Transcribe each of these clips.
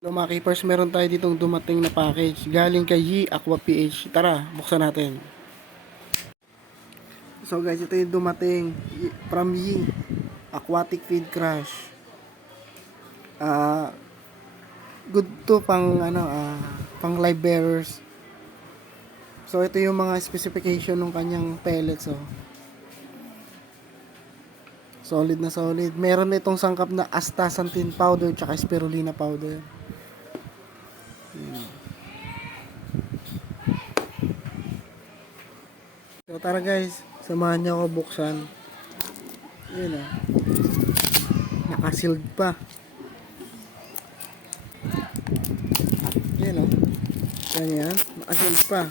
Hello mga keepers, meron tayo ditong dumating na package galing kay Yi Aqua PH. Tara, buksan natin. So guys, ito yung dumating from Yi Aquatic Feed Crush. Good to pang pang live bearers. So ito yung mga specification ng kanyang pellets, oh. Solid na solid. Meron itong sangkap na astaxanthin powder tsaka spirulina powder. So tara guys, samahan niyo ako buksan. Yun, ah. Naka-sealed pa. Yun, oh. Ganyan, naka-sealed pa.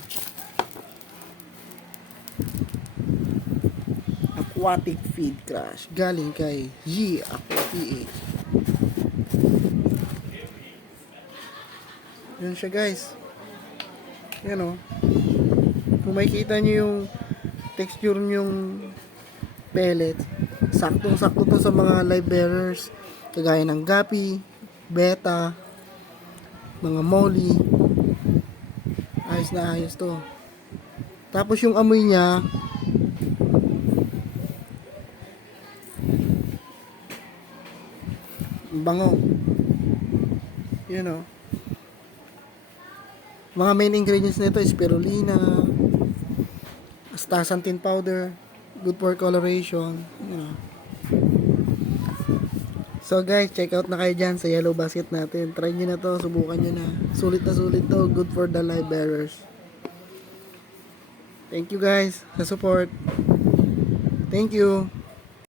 Aquatic Feed Crush galing kay Yi Aqua PH. Yun siya guys. Yan, oh. Kung makikita nyo yung texture yung pellet, saktong-sakto to sa mga live bearers kagaya ng gapi, beta, mga molly. Ayos na ayos to. Tapos yung amoy niya, bango. You know, mga main ingredients nito is spirulina, astaxanthin powder, good for coloration, you know. So guys, check out na kayo dyan sa yellow basket natin. Try nyo na to, subukan nyo na. Sulit na sulit to, good for the live bearers. Thank you guys sa support. Thank you.